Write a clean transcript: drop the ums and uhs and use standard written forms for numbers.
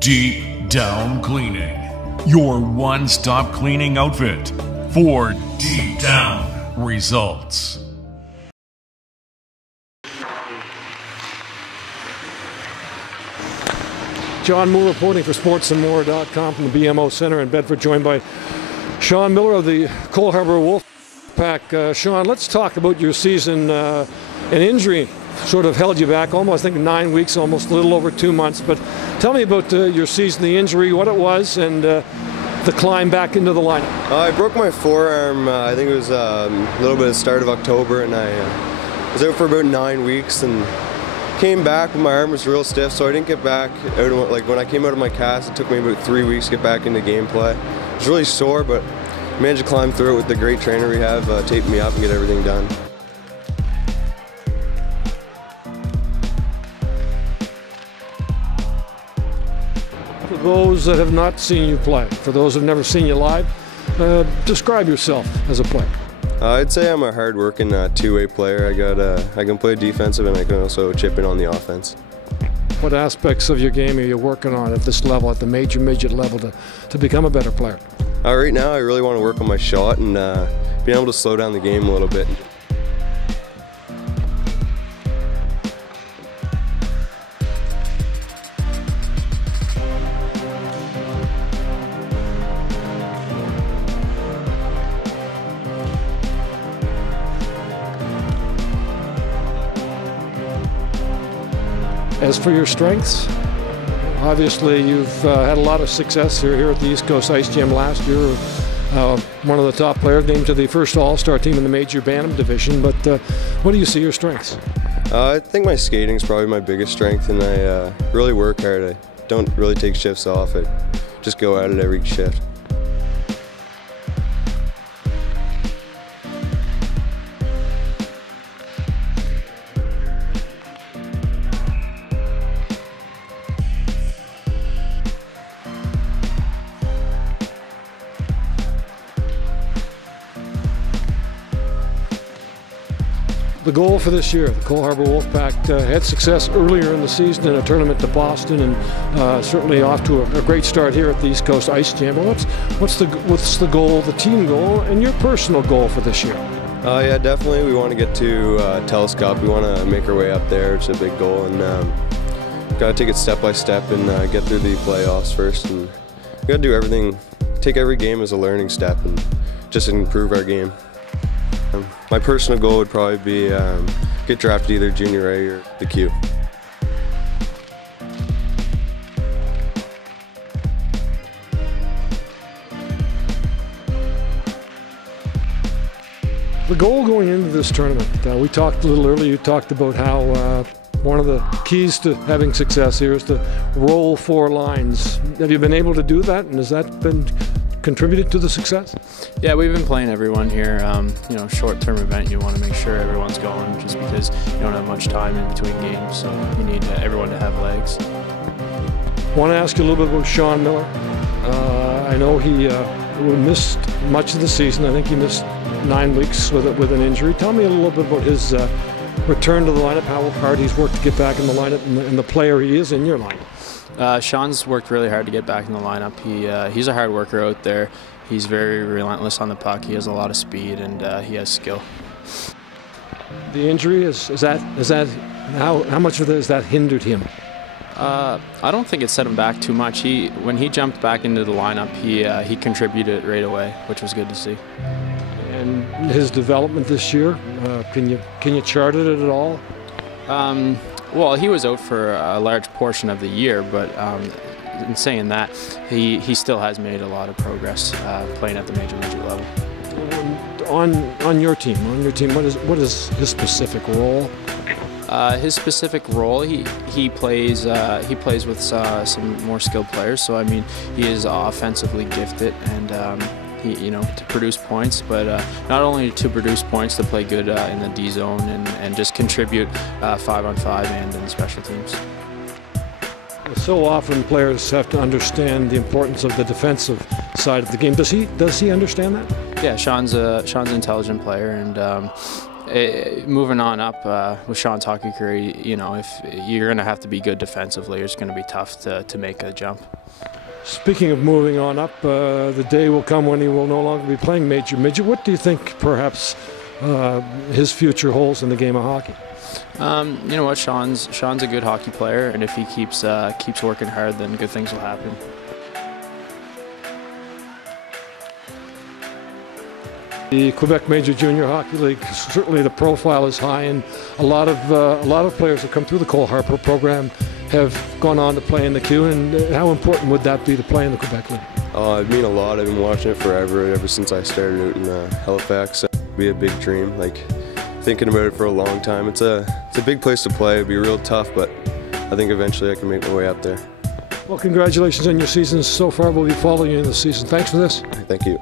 Deep Down Cleaning, your one-stop cleaning outfit for deep down results. John Moore reporting for sportsandmore.com from the BMO Centre in Bedford, joined by Shaun Miller of the Cole Harbour Wolfpack. Shaun, let's talk about your season. An injury sort of held you back almost, I think, 9 weeks, almost a little over 2 months. But tell me about your season, the injury, what it was, and the climb back into the lineup. I broke my forearm, I think it was a little bit at the start of October, and I was out for about 9 weeks and came back, but my arm was real stiff, so I didn't get back out of, like, when I came out of my cast, it took me about 3 weeks to get back into gameplay. It was really sore, but I managed to climb through it with the great trainer we have, taping me up and get everything done. For those that have not seen you play, for those who have never seen you live, describe yourself as a player. I'd say I'm a hard-working two-way player. I can play defensive and I can also chip in on the offense. What aspects of your game are you working on at this level, at the major midget level, to become a better player? Right now I really want to work on my shot and being able to slow down the game a little bit. As for your strengths, obviously you've had a lot of success here at the East Coast Ice Jam last year. One of the top players, named to the first All-Star team in the Major Bantam division. But what do you see your strengths? I think my skating is probably my biggest strength, and I really work hard. I don't really take shifts off. I just go at it every shift. The goal for this year, the Cole Harbour Wolfpack had success earlier in the season in a tournament to Boston, and certainly off to a great start here at the East Coast Ice Jam. But what's the goal, the team goal, and your personal goal for this year? Yeah, definitely. We want to get to Telus Cup. We want to make our way up there. It's a big goal, and got to take it step by step and get through the playoffs first. And we got to do everything, take every game as a learning step, and just improve our game. My personal goal would probably be get drafted either Junior A or the Q. The goal going into this tournament, we talked a little earlier, you talked about how one of the keys to having success here is to roll 4 lines. Have you been able to do that, and has that been contributed to the success? Yeah, we've been playing everyone here. You know, short-term event, you want to make sure everyone's going, just because you don't have much time in between games, so you need everyone to have legs. I want to ask you a little bit about Shaun Miller. I know he missed much of the season. I think he missed 9 weeks with an injury. Tell me a little bit about his return to the lineup, how hard he's worked to get back in the lineup, and the player he is in your lineup. Shaun's worked really hard to get back in the lineup. He's a hard worker out there. He's very relentless on the puck. He has a lot of speed, and he has skill. The injury, is that how much of that has that hindered him? I don't think it set him back too much. When he jumped back into the lineup, he contributed right away, which was good to see. And his development this year, can you chart it at all? Well, he was out for a large portion of the year, but in saying that, he still has made a lot of progress playing at the major level. On your team, what is his specific role? His specific role, he plays with some more skilled players. So I mean, he is offensively gifted, and to produce points, but not only to produce points, to play good in the D zone and just contribute 5-on-5 and in the special teams. So often players have to understand the importance of the defensive side of the game. Does he understand that? Yeah, Shaun's an intelligent player, and moving on up with Sean's hockey career, you know, if you're going to have to be good defensively, it's going to be tough to make a jump. Speaking of moving on up, the day will come when he will no longer be playing Major Midget. What do you think perhaps his future holds in the game of hockey? You know what, Sean's a good hockey player, and if he keeps working hard, then good things will happen. The Quebec Major Junior Hockey League, certainly the profile is high, and a lot of players that come through the Cole Harbour program have gone on to play in the Q. And how important would that be to play in the Quebec League? It'd mean a lot. I've been watching it forever, ever since I started out in Halifax. It'd be a big dream. Like, thinking about it for a long time. It's a big place to play. It'd be real tough, but I think eventually I can make my way up there. Well, congratulations on your season so far. We'll be following you in the season. Thanks for this. Thank you.